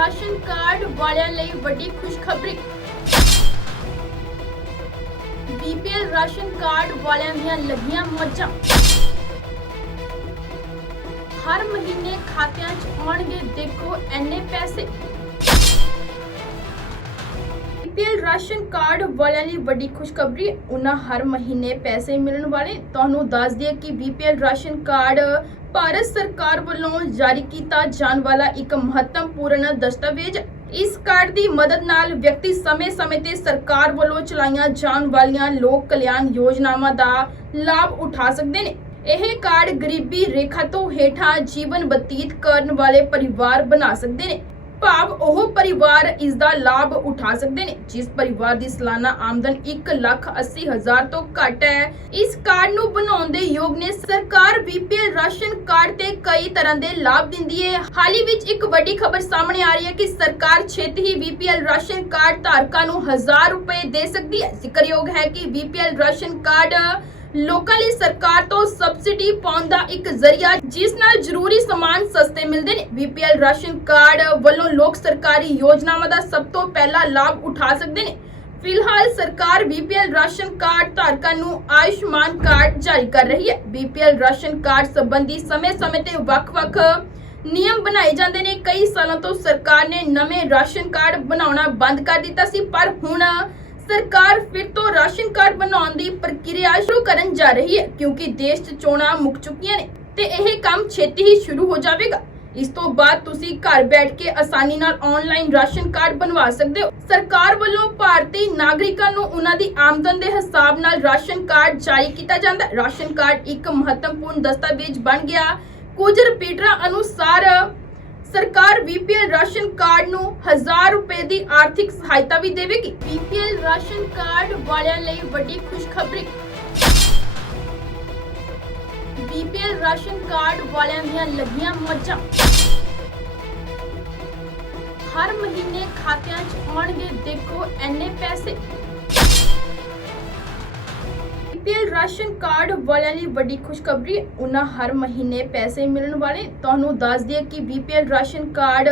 Ration card ਵਾਲਿਆਂ ਲਈ ਵੱਡੀ ਖੁਸ਼ਖਬਰੀ। ਬੀਪੀਐਲ ਰਾਸ਼ਨ ਕਾਰਡ ਵਾਲਿਆਂ ਦੀਆਂ ਲੱਗੀਆਂ ਮੱਝਾਂ ਹਰ ਮਹੀਨੇ ਖਾਤਿਆਂ 'ਚ ਆਉਣਗੇ ਦੇਖੋ ਐਨੇ ਪੈਸੇ। ਬੀਪੀਐਲ ਰਾਸ਼ਨ ਕਾਰਡ ਵਾਲਿਆਂ ਲਈ ਵੱਡੀ ਖੁਸ਼ਖਬਰੀ। ਉਹਨਾਂ ਹਰ ਮਹੀਨੇ ਪੈਸੇ ਮਿਲਣ ਵਾਲੇ। ਤੁਹਾਨੂੰ ਦੱਸ ਦਈਏ ਕਿ ਬੀਪੀਐਲ ਰਾਸ਼ਨ ਕਾਰਡ ਭਾਰਤ ਸਰਕਾਰ ਵੱਲੋਂ ਜਾਰੀ ਕੀਤਾ ਜਾਣ ਵਾਲਾ ਇੱਕ ਮਹੱਤਵਪੂਰਨ ਦਸਤਾਵੇਜ਼। ਇਸ ਕਾਰਡ ਦੀ ਮਦਦ ਨਾਲ ਵਿਅਕਤੀ ਸਮੇਂ-ਸਮੇਂ ਤੇ ਸਰਕਾਰ ਵੱਲੋਂ ਚਲਾਈਆਂ ਜਾਣ ਵਾਲੀਆਂ ਲੋਕ ਕਲਿਆਣ ਯੋਜਨਾਵਾਂ ਦਾ ਲਾਭ ਉਠਾ ਸਕਦੇ ਨੇ। ਇਹ ਕਾਰਡ ਗਰੀਬੀ ਰੇਖਾ ਤੋਂ ਹੇਠਾਂ ਜੀਵਨ ਬਤੀਤ ਕਰਨ ਵਾਲੇ ਪਰਿਵਾਰ ਬਣਾ ਸਕਦੇ ਨੇ। ਭਾਵ ਉਹ ਪਰਿਵਾਰ ਇਸ ਦਾ ਲਾਭ ਉਠਾ ਸਕਦੇ ਨੇ। ਜਿਸ ਪਰਿਵਾਰ ਦੀ ਸਾਲਾਨਾ ਆਮਦਨ 1 ਲੱਖ 80 ਹਜ਼ਾਰ ਤੋਂ ਘੱਟ ਹੈ, ਇਸ ਕਾਰਡ ਨੂੰ ਬਣਾਉਣ ਦੇ ਯੋਗ ਨੇ ਸਰਕਾਰ ਬੀਪੀਐਲ ਰਾਸ਼ਨ ਕਾਰਡ ਤੇ ਕਈ ਤਰ੍ਹਾਂ ਦੇ ਲਾਭ ਦਿੰਦੀ ਹੈ। ਹਾਲੀ ਹੀ ਵਿੱਚ ਇੱਕ ਵੱਡੀ ਖਬਰ ਸਾਹਮਣੇ ਆ ਰਹੀ ਹੈ ਕਿ ਸਰਕਾਰ ਛੇਤੀ ਹੀ ਬੀਪੀਐਲ ਰਾਸ਼ਨ ਕਾਰਡ ਧਾਰਕਾਂ ਨੂੰ 1000 ਰੁਪਏ ਦੇ ਸਕਦੀ ਹੈ। ਜ਼ਿਕਰਯੋਗ ਹੈ ਕਿ ਬੀਪੀਐਲ ਰਾਸ਼ਨ ਕਾਰਡ ਲੋਕਾਂ ਲਈ ਸਰਕਾਰ ਤੋਂ ਸਬਸਿਡੀ ਪਾਉਣ ਦਾ ਇੱਕ ਜ਼ਰੀਆ, ਜਿਸ ਨਾਲ ਜ਼ਰੂਰੀ ਸਮਾਨ ਸਸਤੇ ਮਿਲਦੇ ਨੇ। ਬੀਪੀਐਲ ਰਾਸ਼ਨ ਕਾਰਡ ਵੱਲੋਂ ਲੋਕ ਸਰਕਾਰੀ ਯੋਜਨਾਵਾਂ ਦਾ ਸਭ ਤੋਂ ਪਹਿਲਾ ਲਾਭ ਉਠਾ ਸਕਦੇ ਨੇ। ਫਿਲਹਾਲ ਸਰਕਾਰ ਬੀਪੀਐਲ ਰਾਸ਼ਨ ਕਾਰਡ ਧਾਰਕਾਂ ਨੂੰ ਆਯੁਸ਼ਮਾਨ ਕਾਰਡ ਜਾਰੀ ਕਰ ਰਹੀ ਹੈ। ਬੀਪੀਐਲ ਰਾਸ਼ਨ ਕਾਰਡ ਸੰਬੰਧੀ ਸਮੇਂ-ਸਮੇਂ ਤੇ ਵੱਖ-ਵੱਖ ਨਿਯਮ ਬਣਾਏ ਜਾਂਦੇ ਨੇ। ਕਈ ਸਾਲਾਂ ਤੋਂ ਸਰਕਾਰ ਨੇ ਨਵੇਂ ਰਾਸ਼ਨ ਕਾਰਡ ਬਣਾਉਣਾ ਬੰਦ ਕਰ ਦਿੱਤਾ ਸੀ, ਪਰ ਹੁਣ ਸਰਕਾਰ ਫਿਰ ਤੋਂ ਰਾਸ਼ਨ ਕਾਰਡ ਬਣਾਉਣ ਦੀ ਪ੍ਰਕਿਰਿਆ ਸ਼ੁਰੂ ਕਰਨ ਜਾ ਰਹੀ ਹੈ, ਕਿਉਂਕਿ ਦੇਸ਼ 'ਚ ਚੋਣਾਂ ਮੁੱਕ ਚੁੱਕੀਆਂ ਨੇ ਤੇ ਇਹ ਕੰਮ ਛੇਤੀ ਹੀ ਸ਼ੁਰੂ ਹੋ ਜਾਵੇਗਾ। ਇਸ ਤੋਂ ਬਾਅਦ ਤੁਸੀਂ ਘਰ ਬੈਠ ਕੇ ਆਸਾਨੀ ਨਾਲ ਆਨਲਾਈਨ ਰਾਸ਼ਨ ਕਾਰਡ ਬਣਵਾ ਸਕਦੇ ਹੋ। ਸਰਕਾਰ ਵੱਲੋਂ ਭਾਰਤੀ ਨਾਗਰਿਕਾਂ ਨੂੰ ਉਹਨਾਂ ਦੀ ਆਮਦਨ ਦੇ ਹਿਸਾਬ ਨਾਲ ਰਾਸ਼ਨ ਕਾਰਡ ਜਾਰੀ ਕੀਤਾ ਜਾਂਦਾ ਹੈ। ਰਾਸ਼ਨ ਕਾਰਡ ਇੱਕ ਮਹੱਤਵਪੂਰਨ ਦਸਤਾਵੇਜ਼ ਬਣ ਗਿਆ। ਕੁਝ ਰਿਪੀਟਰਾਂ ਅਨੁਸਾਰ ਸਰਕਾਰ ਬੀਪੀਐਲ ਰਾਸ਼ਨ ਕਾਰਡ ਨੂੰ 1000 ਰੁਪਏ ਦੀ ਆਰਥਿਕ ਸਹਾਇਤਾ ਵੀ ਦੇਵੇਗੀ। ਬੀਪੀਐਲ ਰਾਸ਼ਨ ਕਾਰਡ ਵਾਲਿਆਂ ਲਈ ਵੱਡੀ ਖੁਸ਼ਖਬਰੀ। ਬੀਪੀਐਲ ਰਾਸ਼ਨ ਕਾਰਡ ਵਾਲਿਆਂ ਦੀਆਂ ਲੱਗੀਆਂ ਮੱਝਾਂ ਹਰ ਮਹੀਨੇ ਖਾਤਿਆਂ 'ਚ ਆਉਣਗੇ ਦੇਖੋ ਐਨੇ ਪੈਸੇ। ਬੀਪੀਐਲ ਰਾਸ਼ਨ ਕਾਰਡ ਵਾਲਿਆਂ ਲਈ ਵੱਡੀ ਖੁਸ਼ਖਬਰੀ। ਉਹਨਾਂ ਹਰ ਮਹੀਨੇ ਪੈਸੇ ਮਿਲਣ ਵਾਲੇ। ਤੁਹਾਨੂੰ ਦੱਸ ਦਈਏ ਕਿ ਬੀਪੀਐਲ ਰਾਸ਼ਨ ਕਾਰਡ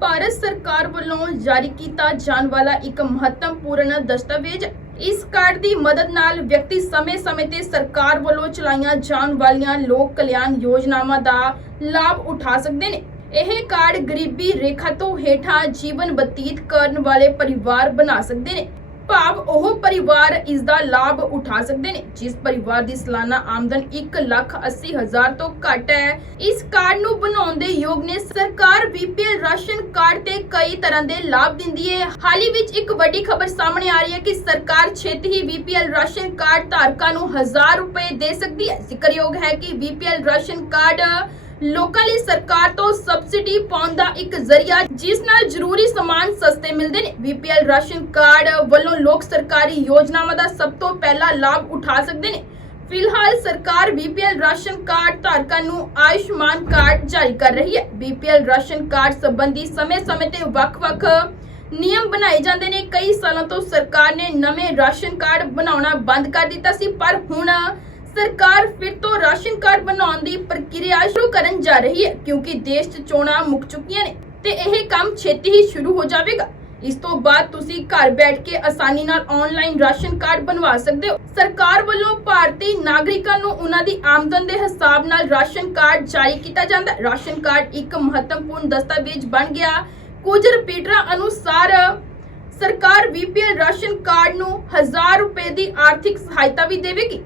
ਭਾਰਤ ਸਰਕਾਰ ਵੱਲੋਂ ਜਾਰੀ ਕੀਤਾ ਜਾਣ ਵਾਲਾ ਇੱਕ ਮਹੱਤਵਪੂਰਨ ਦਸਤਾਵੇਜ਼। ਇਸ ਕਾਰਡ ਦੀ ਮਦਦ ਨਾਲ ਵਿਅਕਤੀ ਸਮੇਂ-ਸਮੇਂ ਤੇ ਸਰਕਾਰ ਵੱਲੋਂ ਚਲਾਈਆਂ ਜਾਣ ਵਾਲੀਆਂ ਲੋਕ ਕਲਿਆਣ ਯੋਜਨਾਵਾਂ ਦਾ ਲਾਭ ਉਠਾ ਸਕਦੇ ਨੇ। ਇਹ ਕਾਰਡ ਗਰੀਬੀ ਰੇਖਾ ਤੋਂ ਹੇਠਾਂ ਜੀਵਨ ਬਤੀਤ ਕਰਨ ਵਾਲੇ ਪਰਿਵਾਰ ਬਣਾ ਸਕਦੇ ਨੇ। ਭਾਵ ਉਹ ਪਰਿਵਾਰ ਇਸ ਦਾ ਲਾਭ ਉਠਾ ਸਕਦੇ ਨੇ। ਜਿਸ ਪਰਿਵਾਰ ਦੀ ਸਾਲਾਨਾ ਆਮਦਨ 1 ਲੱਖ 80 ਹਜ਼ਾਰ ਤੋਂ ਘੱਟ ਹੈ, ਇਸ ਕਾਰਡ ਨੂੰ ਬਣਾਉਣ ਦੇ ਯੋਗ ਨੇ ਸਰਕਾਰ ਬੀਪੀਐਲ ਰਾਸ਼ਨ ਕਾਰਡ ਤੇ ਕਈ ਤਰ੍ਹਾਂ ਦੇ ਲਾਭ ਦਿੰਦੀ ਹੈ। ਹਾਲੀ ਹੀ ਵਿੱਚ ਇੱਕ ਵੱਡੀ ਖਬਰ ਸਾਹਮਣੇ ਆ ਰਹੀ ਹੈ ਕਿ ਸਰਕਾਰ ਛੇਤੀ ਹੀ ਬੀਪੀਐਲ ਰਾਸ਼ਨ ਕਾਰਡ ਧਾਰਕਾਂ ਨੂੰ 1000 ਰੁਪਏ ਦੇ ਸਕਦੀ ਹੈ। ਜ਼ਿਕਰਯੋਗ ਹੈ ਕਿ ਬੀਪੀਐਲ ਰਾਸ਼ਨ ਕਾਰਡ ਲੋਕਾਂ ਲਈ ਸਰਕਾਰ ਤੋਂ ਸਬਸਿਡੀ ਪਾਉਣ ਦਾ ਇੱਕ ਜ਼ਰੀਆ, ਜਿਸ ਨਾਲ ਜ਼ਰੂਰੀ ਸਮਾਨ ਸਸਤੇ ਮਿਲਦੇ ਨੇ। ਬੀਪੀਐਲ ਰਾਸ਼ਨ ਕਾਰਡ ਵੱਲੋਂ ਲੋਕ ਸਰਕਾਰੀ ਯੋਜਨਾਵਾਂ ਦਾ ਸਭ ਤੋਂ ਪਹਿਲਾ ਲਾਭ ਉਠਾ ਸਕਦੇ ਨੇ। ਫਿਲਹਾਲ ਸਰਕਾਰ ਬੀਪੀਐਲ ਰਾਸ਼ਨ ਕਾਰਡ ਧਾਰਕਾਂ ਨੂੰ ਆਯੁਸ਼ਮਾਨ ਕਾਰਡ ਜਾਰੀ ਕਰ ਰਹੀ ਹੈ। ਬੀਪੀਐਲ ਰਾਸ਼ਨ ਕਾਰਡ ਸੰਬੰਧੀ ਸਮੇਂ-ਸਮੇਂ ਤੇ ਵੱਖ-ਵੱਖ ਨਿਯਮ ਬਣਾਏ ਜਾਂਦੇ ਨੇ। ਕਈ ਸਾਲਾਂ ਤੋਂ ਸਰਕਾਰ ਨੇ ਨਵੇਂ ਰਾਸ਼ਨ ਕਾਰਡ ਬਣਾਉਣਾ ਬੰਦ ਕਰ ਦਿੱਤਾ ਸੀ, ਪਰ ਹੁਣ ਸਰਕਾਰ ਫਿਰ ਤੋਂ ਰਾਸ਼ਨ ਕਾਰਡ ਬਣਾਉਣ ਦੀ ਪ੍ਰਕਿਰਿਆ ਸ਼ੁਰੂ ਕਰਨ ਜਾ ਰਹੀ ਹੈ, ਕਿਉਂਕਿ ਦੇਸ਼ 'ਚ ਚੋਣਾਂ ਮੁੱਕ ਚੁੱਕੀਆਂ ਨੇ ਤੇ ਇਹ ਕੰਮ ਛੇਤੀ ਹੀ ਸ਼ੁਰੂ ਹੋ ਜਾਵੇਗਾ। ਇਸ ਤੋਂ ਬਾਅਦ ਤੁਸੀਂ ਘਰ ਬੈਠ ਕੇ ਆਸਾਨੀ ਨਾਲ ਆਨਲਾਈਨ ਰਾਸ਼ਨ ਕਾਰਡ ਬਣਵਾ ਸਕਦੇ ਹੋ। ਸਰਕਾਰ ਵੱਲੋਂ ਭਾਰਤੀ ਨਾਗਰਿਕਾਂ ਨੂੰ ਉਹਨਾਂ ਦੀ ਆਮਦਨ ਦੇ ਹਿਸਾਬ ਨਾਲ ਰਾਸ਼ਨ ਕਾਰਡ ਜਾਰੀ ਕੀਤਾ ਜਾਂਦਾ ਹੈ। ਰਾਸ਼ਨ ਕਾਰਡ ਇੱਕ ਮਹੱਤਵਪੂਰਨ ਦਸਤਾਵੇਜ਼ ਬਣ ਗਿਆ। ਕੁਝ ਰਿਪੀਟਰਾਂ ਅਨੁਸਾਰ, ਸਰਕਾਰ ਬੀਪੀਐਲ ਰਾਸ਼ਨ ਕਾਰਡ ਨੂੰ 1000 ਰੁਪਏ ਦੀ ਆਰਥਿਕ ਸਹਾਇਤਾ ਵੀ ਦੇਵੇਗੀ।